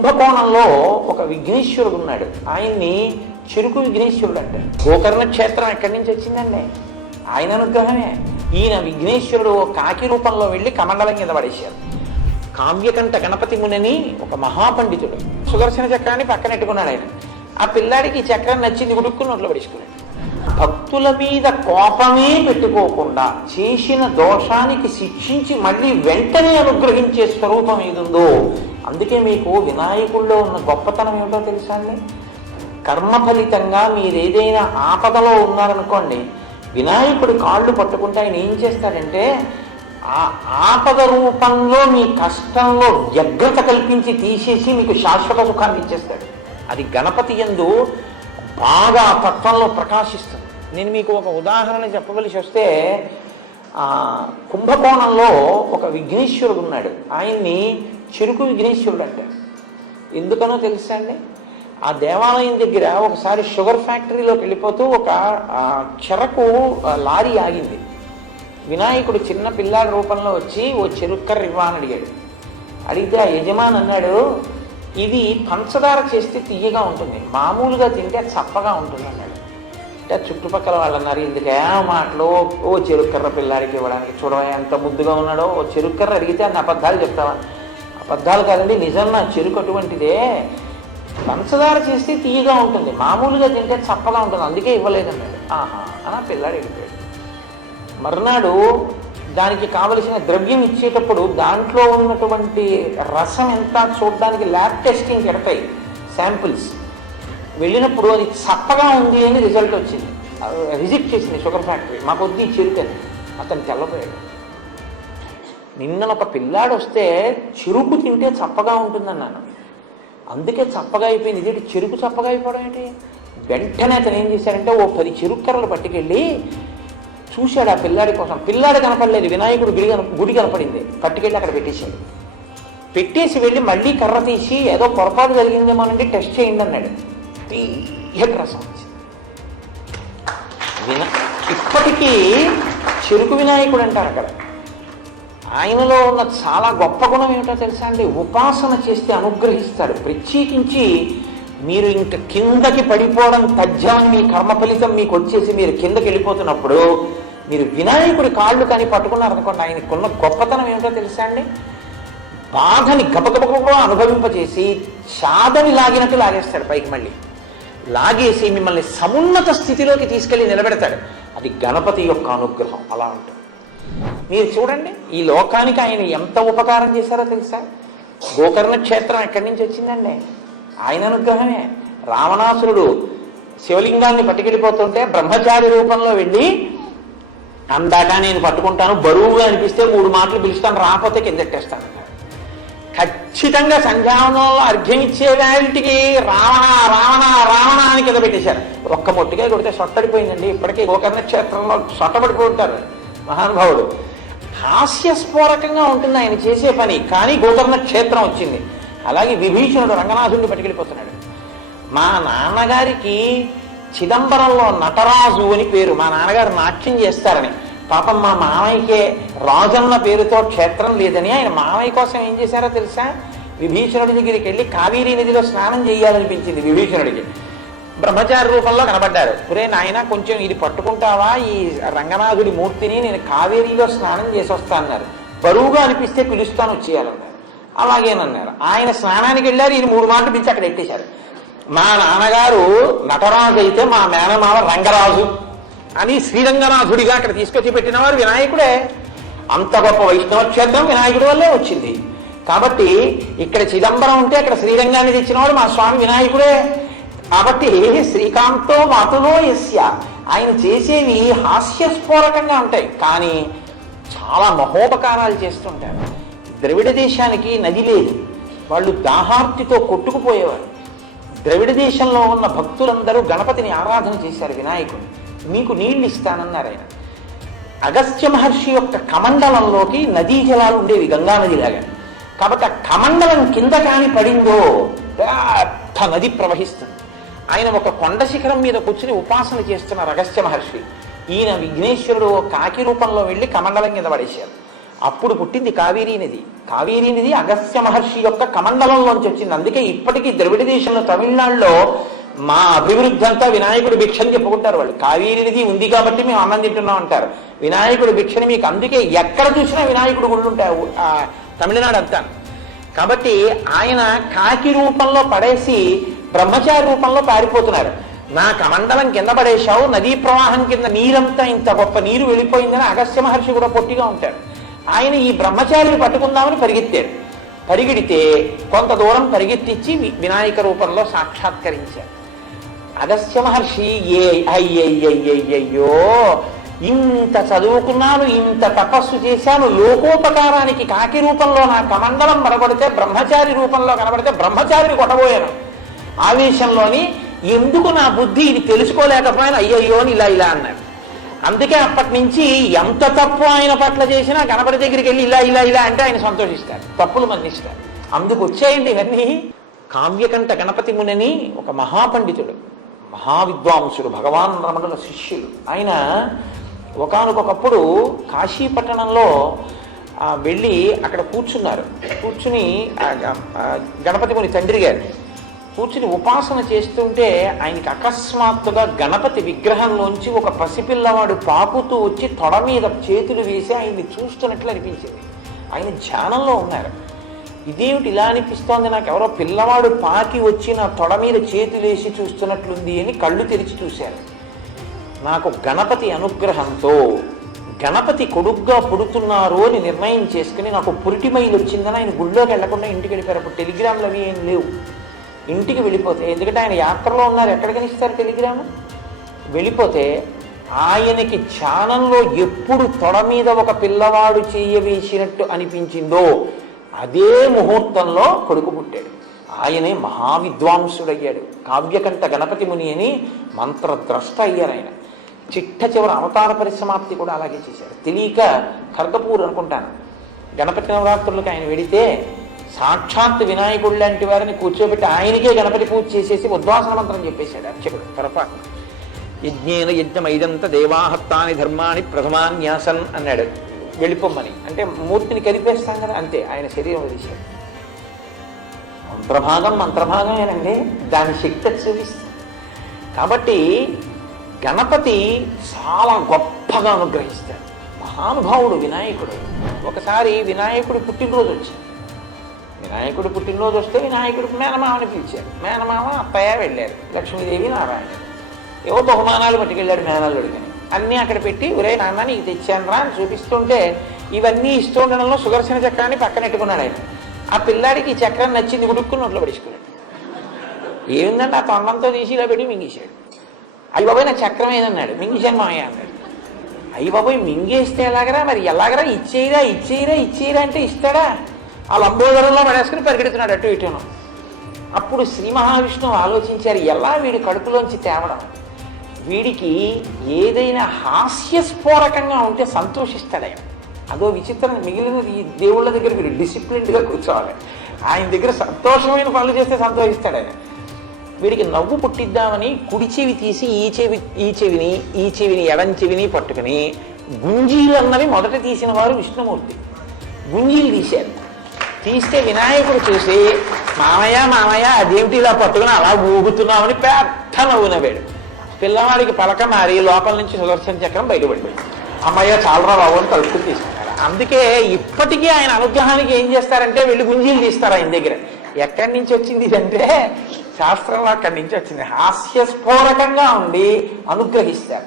కుంభకోణంలో ఒక విఘ్నేశ్వరుడు ఉన్నాడు. ఆయన్ని చెరుకు విఘ్నేశ్వరుడు అంటే గోకర్ణ క్షేత్రం ఎక్కడి నుంచి వచ్చిందండి? ఆయన అనుగ్రహమే. ఈయన విఘ్నేశ్వరుడు ఓ కాకి రూపంలో వెళ్ళి కమండలం కింద పడేశారు. కావ్యకంఠ గణపతి మునిని ఒక మహాపండితుడు. సుదర్శన చక్రాన్ని పక్కనెట్టుకున్నాడు ఆయన. ఆ పిల్లాడికి ఈ చక్రం నచ్చింది గుడుక్కుని నోట్లో పడేసుకున్నాడు. భక్తుల మీద కోపమే పెట్టుకోకుండా చేసిన దోషానికి శిక్షించి మళ్ళీ వెంటనే అనుగ్రహించే స్వరూపం ఏదుందో అందుకే మీకు వినాయకుల్లో ఉన్న గొప్పతనం ఏమిటో తెలుసా అండి? కర్మ ఫలితంగా మీరు ఏదైనా ఆపదలో ఉన్నారనుకోండి వినాయకుడి కాళ్ళు పట్టుకుంటే ఆయన ఏం చేస్తాడంటే ఆ ఆపద రూపంలో మీ కష్టంలో వ్యగ్రత కల్పించి తీసేసి మీకు శాశ్వత సుఖాన్ని ఇచ్చేస్తాడు. అది గణపతి ఎందు బాగా తత్వంలో ప్రకాశిస్తుంది. నేను మీకు ఒక ఉదాహరణ చెప్పవలసి వస్తే కుంభకోణంలో ఒక విఘ్నేశ్వరుడు ఉన్నాడు. ఆయన్ని చెరుకు విఘ్నేశ్వరుడు అంటారు. ఎందుకనో తెలుసా అండి? ఆ దేవాలయం దగ్గర ఒకసారి షుగర్ ఫ్యాక్టరీలోకి వెళ్ళిపోతూ ఒక చెరకు లారీ ఆగింది. వినాయకుడు చిన్న పిల్లాడి రూపంలో వచ్చి ఓ చెరుక్కర్ర ఇవ్వాలని అడిగాడు. అడిగితే ఆ యజమాని అన్నాడు ఇది పంచదార చేస్తే తీయగా ఉంటుంది. మామూలుగా తింటే చప్పగా ఉంటుంది అన్నాడు. అంటే చుట్టుపక్కల వాళ్ళు అన్నారు ఎందుకే మాటలు ఓ చెరుకర్ర పిల్లాడికి ఇవ్వడానికి చూడవా ఎంత ముద్దుగా ఉన్నాడో ఓ చెరుకర్ర అడిగితే అన్ని అబద్ధాలు చెప్తావా? అబద్ధాలు కాదండి నిజం నా చెరుకు అటువంటిదే. పంచదార చేస్తే తీయగా ఉంటుంది మామూలుగా తింటే చప్పగా ఉంటుంది అందుకే ఇవ్వలేదన్నాడు ఆహా అని ఆ పిల్లాడు వెళ్ళిపోయాడు. మర్నాడు దానికి కావలసిన ద్రవ్యం ఇచ్చేటప్పుడు దాంట్లో ఉన్నటువంటి రసం ఎంత చూడడానికి ల్యాబ్ టెస్టింగ్ పెడతాయి శాంపిల్స్. వెళ్ళినప్పుడు అది చప్పగా ఉంది అని రిజల్ట్ వచ్చింది. రిజెక్ట్ చేసింది షుగర్ ఫ్యాక్టరీ. మాకు వద్దు ఈ చెరుకని అతను తెల్లపోయాడు నిన్న ఒక పిల్లాడు వస్తే చెరుకు తింటే చప్పగా ఉంటుందన్నాను. అందుకే చప్పగా అయిపోయింది. ఇదేంటి చెరుకు చప్పగా అయిపోవడం ఏంటి? వెంటనే అతను ఏం చేశాడంటే ఓ పది చెరుకు కర్రలు పట్టుకెళ్ళి చూశాడు ఆ పిల్లాడి కోసం. పిల్లాడు కనపడలేదు. వినాయకుడు గుడి కన గుడి కనపడింది. పట్టుకెళ్ళి అక్కడ పెట్టేశాడు. పెట్టేసి వెళ్ళి మళ్ళీ కర్ర తీసి ఏదో పొరపాటు జరిగిందేమోనండి టెస్ట్ చేయండి అన్నాడు. తీయటి రసం వచ్చింది విన ఇప్పటికీ చెరుకు వినాయకుడు అంటారు అక్కడ. ఆయనలో ఉన్న చాలా గొప్ప గుణం ఏమిటో తెలుసా అండి? ఉపాసన చేస్తే అనుగ్రహిస్తాడు ప్రత్యేకించి మీరు ఇంక కిందకి పడిపోవడం తజ్జాన్ని మీ కర్మ ఫలితం మీకు వచ్చేసి మీరు కిందకి వెళ్ళిపోతున్నప్పుడు మీరు వినాయకుడి కాళ్ళు కానీ పట్టుకున్నారనుకోండి ఆయనకున్న గొప్పతనం ఏమిటో తెలుసా అండి? బాధని గబగబగబ అనుభవింపజేసి చాదని లాగినట్టు లాగేస్తాడు పైకి మళ్ళీ. లాగేసి మిమ్మల్ని సమున్నత స్థితిలోకి తీసుకెళ్ళి నిలబెడతాడు. అది గణపతి యొక్క అనుగ్రహం. అలా ఉంటుంది మీరు చూడండి ఈ లోకానికి ఆయన ఎంత ఉపకారం చేశారో తెలుసా? గోకర్ణ క్షేత్రం ఎక్కడి నుంచి వచ్చిందండి? ఆయన అనుగ్రహమే. రావణాసురుడు శివలింగాన్ని పట్టుకెళ్ళిపోతుంటే బ్రహ్మచారి రూపంలో వెళ్ళి అందాక నేను పట్టుకుంటాను బరువుగా అనిపిస్తే మూడు మాటలు పిలుస్తాను రాకపోతే కిందెట్టేస్తాను ఖచ్చితంగా సంధ్యావనంలో అర్ఘ్యం ఇచ్చే వారింటికి రావణ రావణ రావణ అని కింద పెట్టేశారు. ఒక్క మొట్టిగా కొడితే సొట్టడిపోయిందండి. ఇప్పటికీ గోకర్ణ క్షేత్రంలో సొట్టబడిపోయి ఉంటారు మహానుభావుడు. హాస్యస్ఫోరకంగా ఉంటుంది ఆయన చేసే పని కానీ గోకర్ణ క్షేత్రం వచ్చింది. అలాగే విభీషణుడు రంగనాథుడిని పట్టుకెళ్ళిపోతున్నాడు. మా నాన్నగారికి చిదంబరంలో నటరాజు అని పేరు. మా నాన్నగారు నాట్యం చేస్తారని. పాపం మా మామయ్యకే రాజన్న పేరుతో క్షేత్రం లేదని ఆయన మామయ్య కోసం ఏం చేశారో తెలుసా? విభీషణుడి దగ్గరికి వెళ్ళి కావేరీ నదిలో స్నానం చేయాలనిపించింది విభీషణుడికి. బ్రహ్మచారి రూపంలో కనబడ్డారు ఒరే నాయన కొంచెం ఇది పట్టుకుంటావా? ఈ రంగనాథుడి మూర్తిని నేను కావేరీలో స్నానం చేసి వస్తానన్నారు బరువుగా అనిపిస్తే పిలుస్తాను వచ్చేయాలన్నారు. అలాగేనన్నారు ఆయన స్నానానికి వెళ్ళారు. ఈయన మూడు మాటలు పిలిచి అక్కడ ఎట్టేశారు మా నాన్నగారు నటరాజు అయితే మా మేనమామ రంగరాజు. అని శ్రీరంగనాథుడిగా అక్కడ తీసుకొచ్చి పెట్టినవారు వినాయకుడే. అంత గొప్ప వైష్ణవ క్షేత్రం వినాయకుడి వల్లే వచ్చింది. కాబట్టి ఇక్కడ చిదంబరం ఉంటే అక్కడ శ్రీరంగాన్ని తెచ్చినవాడు మా స్వామి వినాయకుడే. కాబట్టి శ్రీకాంతో మాతులో యస్య. ఆయన చేసేవి హాస్యస్ఫోరకంగా ఉంటాయి. కానీ చాలా మహోపకారాలు చేస్తుంటారు. ద్రవిడ దేశానికి నది లేదు. వాళ్ళు దాహార్తితో కొట్టుకుపోయేవారు. ద్రవిడ దేశంలో ఉన్న భక్తులందరూ గణపతిని ఆరాధన చేశారు వినాయకుడు. మీకు నీళ్ళు ఇస్తానన్నారు ఆయన అగస్త్య మహర్షి యొక్క కమండలంలోకి నదీ జలాలు ఉండేవి గంగానదిలాగా కాబట్టి ఆ కమండలం కింద కాని పడిందో పెద్ద నది ప్రవహిస్తుంది. ఆయన ఒక కొండ శిఖరం మీద కూర్చుని ఉపాసన చేస్తున్న రగస్య మహర్షి. ఈయన విఘ్నేశ్వరుడు ఓ కాకి రూపంలో వెళ్ళి కమండలం కింద పడేశారు. అప్పుడు పుట్టింది కావేరీ నది. కావేరీ నది అగస్త్య మహర్షి యొక్క కమండలంలోంచి వచ్చింది. అందుకే ఇప్పటికీ ద్రవిడ దేశంలో తమిళనాడులో మా అభివృద్ధి అంతా వినాయకుడు భిక్షని చెప్పుకుంటారు వాళ్ళు. కావేరీ నది ఉంది కాబట్టి మేము అన్నం తింటున్నాం అంటారు. వినాయకుడు భిక్షని మీకు అందుకే ఎక్కడ చూసినా వినాయకుడు గుళ్ళు ఉంటాయి. తమిళనాడు అంతా. కాబట్టి ఆయన కాకి రూపంలో పడేసి బ్రహ్మచారి రూపంలో పారిపోతున్నారు. నా కమండలం కింద పడేశావు నదీ ప్రవాహం కింద నీరంతా ఇంత గొప్ప నీరు వెళ్ళిపోయిందని అగస్త్య మహర్షి కూడా పొట్టిగా ఉంటాడు. ఆయన ఈ బ్రహ్మచారిని పట్టుకుందామని పరిగెత్తాడు. పరిగెడితే కొంత దూరం పరిగెత్తించి వినాయక రూపంలో సాక్షాత్కరించారు అగస్త్య మహర్షి ఏ అయ్యయ్యయ్యయ్యో ఇంత చదువుకున్నాను ఇంత తపస్సు చేశాను లోకోపకారానికి కాకి రూపంలో నా కమండలం కనబడితే బ్రహ్మచారి రూపంలో కనబడితే బ్రహ్మచారిని కొట్టబోయాను. ఆవేశంలోని ఎందుకు నా బుద్ధి ఇది తెలుసుకోలేకపోయినా? అయ్యయ్యో అని ఇలా ఇలా అన్నాడు. అందుకే అప్పటి నుంచి ఎంత తప్పు ఆయన పట్ల చేసినా గణపతి దగ్గరికి వెళ్ళి ఇలా ఇలా ఇలా అంటే ఆయన సంతోషిస్తారు తప్పులు మన్నిస్తారు అందుకు వచ్చేయండి ఇవన్నీ. కావ్యకంఠ గణపతి మునని ఒక మహాపండితుడు. మహావిద్వాంసుడు భగవాన్ రమణుల శిష్యులు. ఆయన ఒకనకొకప్పుడు కాశీ పట్టణంలో వెళ్ళి అక్కడ కూర్చున్నారు. కూర్చుని గణపతి ముని తండ్రి గారు కూర్చుని ఉపాసన చేస్తుంటే ఆయనకి అకస్మాత్తుగా గణపతి విగ్రహంలోంచి ఒక పసిపిల్లవాడు పాకుతూ వచ్చి తొడ మీద చేతులు వేసి ఆయన్ని చూస్తున్నట్లు అనిపించింది. ఆయన ధ్యానంలో ఉన్నారు. ఇదేమిటి ఇలా అనిపిస్తోంది? నాకు ఎవరో పిల్లవాడు పాకి వచ్చి నా తొడ మీద చేతులేసి చూస్తున్నట్లుంది అని కళ్ళు తెరిచి చూశారు. నాకు గణపతి అనుగ్రహంతో గణపతి కొడుగ్గా పుడుతున్నారు అని నిర్ణయం చేసుకుని నాకు పురిటి మైలు వచ్చిందని ఆయన గుళ్ళోకి వెళ్ళకుండా ఇంటికి వెళ్ళిపోయారు. అప్పుడు టెలిగ్రామ్లు అవి ఏం లేవు. ఇంటికి వెళ్ళిపోతే ఎందుకంటే ఆయన యాత్రలో ఉన్నారు ఎక్కడికని ఇస్తారు టెలిగ్రామ్? వెళ్ళిపోతే ఆయనకి ధ్యానంలో ఎప్పుడు తొడ మీద ఒక పిల్లవాడు చేయవేసినట్టు అనిపించిందో అదే ముహూర్తంలో కొడుకు పుట్టాడు. ఆయనే మహావిద్వాంసుడయ్యాడు. కావ్యకంఠ గణపతి ముని అని మంత్రద్రష్ట అయ్యారు ఆయన. చిట్ట చివరి అవతార పరిసమాప్తి కూడా అలాగే చేశారు. తెలియక ఖర్గపూర్ అనుకుంటాను. గణపతి నవరాత్రులకు ఆయన వెడితే సాక్షాత్ వినాయకుడు లాంటి వారిని కూర్చోబెట్టి ఆయనకే గణపతి పూజ చేసేసి ఉద్వాసన మంత్రం చెప్పేశాడు. అర్చకుడు పొరపాటు యజ్ఞేన యజ్ఞమైదంత దేవాహత్తాని ధర్మాని ప్రథమాన్యాసన్ అన్నాడు. వెళ్ళిపోమ్మని. అంటే మూర్తిని కదిపేస్తాం కదా అంతే. ఆయన శరీరం వదిలేశాడు. మంత్రభాగం మంత్రభాగమేనండి. దాని శక్తి చూపిస్తుంది కాబట్టి గణపతి చాలా గొప్పగా అనుగ్రహిస్తాడు. మహానుభావుడు వినాయకుడు. ఒకసారి వినాయకుడు పుట్టినరోజు వచ్చింది. వినాయకుడు పుట్టినరోజు వస్తే వినాయకుడు మేనమామని పిలిచారు మేనమామ అత్తయ్య వెళ్ళారు. లక్ష్మీదేవి నారాయణ. ఏవో బహుమానాలు పట్టుకెళ్ళాడు మేనల్లుడికి అన్నీ అక్కడ పెట్టి ఒరే నాన్న నీకు తెచ్చాను రా అని చూపిస్తుంటే ఇవన్నీ ఇస్తూ ఉండడంలో సుదర్శన చక్రాన్ని పక్కనెట్టుకున్నాడు ఆయన. ఆ పిల్లాడికి ఈ చక్రం నచ్చింది ఉడుక్కుని నోట్లో పడేసుకున్నాడు. ఏముందంటే ఆ తొండంతో తీసి ఇలా పెట్టి మింగేశాడు. అయ్యి బాబాయ్ నా చక్రం ఏదన్నాడు? మింగేశాను మామయ్య అన్నాడు. అయ్యి బాబాయ్ మింగేస్తే ఎలాగరా మరి? ఎలాగరా? ఇచ్చేయరా ఇచ్చేయరా ఇచ్చేయరా అంటే ఇస్తాడా? ఆ లంబోదరంలో పడేసుకుని పరిగెడుతున్నాడు అటు ఇటును. అప్పుడు శ్రీ మహావిష్ణువు ఆలోచించారు ఎలా వీడి కడుపులోంచి తేవడం? వీడికి ఏదైనా హాస్యస్ఫోరకంగా ఉంటే సంతోషిస్తాడు. ఆయన అదో విచిత్రం మిగిలినది ఈ దేవుళ్ళ దగ్గర మీరు డిసిప్లిన్డ్గా కూర్చోవాలి. ఆయన దగ్గర సంతోషమైన పనులు చేస్తే సంతోషిస్తాడు. ఆయన వీడికి నవ్వు పుట్టిద్దామని కుడి చెవి తీసి ఈ చెవి ఈ చెవిని ఈ చెవిని ఎడం చెవిని పట్టుకుని గుంజీలు అన్నవి మొదట తీసిన వారు విష్ణుమూర్తి. గుంజీలు తీశారు. తీస్తే వినాయకుడు చూసి మామయ్య మామయ్య అదేమిటి ఇలా పట్టుకుని అలా ఊగుతున్నామని పెద్ద నవ్వు నవ్వాడు. పిల్లవాడికి పలక మారి లోపల నుంచి సుదర్శన చక్రం బయటపడిపోయింది అమ్మయ్య చాలరా బాబు అని తలుపుకుని తీసుకున్నారు అందుకే ఇప్పటికీ ఆయన అనుగ్రహానికి ఏం చేస్తారంటే వెళ్ళి గుంజీలు తీస్తారు ఆయన దగ్గర. ఎక్కడి నుంచి వచ్చింది ఇదంటే శాస్త్రంలో అక్కడి నుంచి వచ్చింది. హాస్యస్ఫోరకంగా ఉండి అనుగ్రహిస్తారు.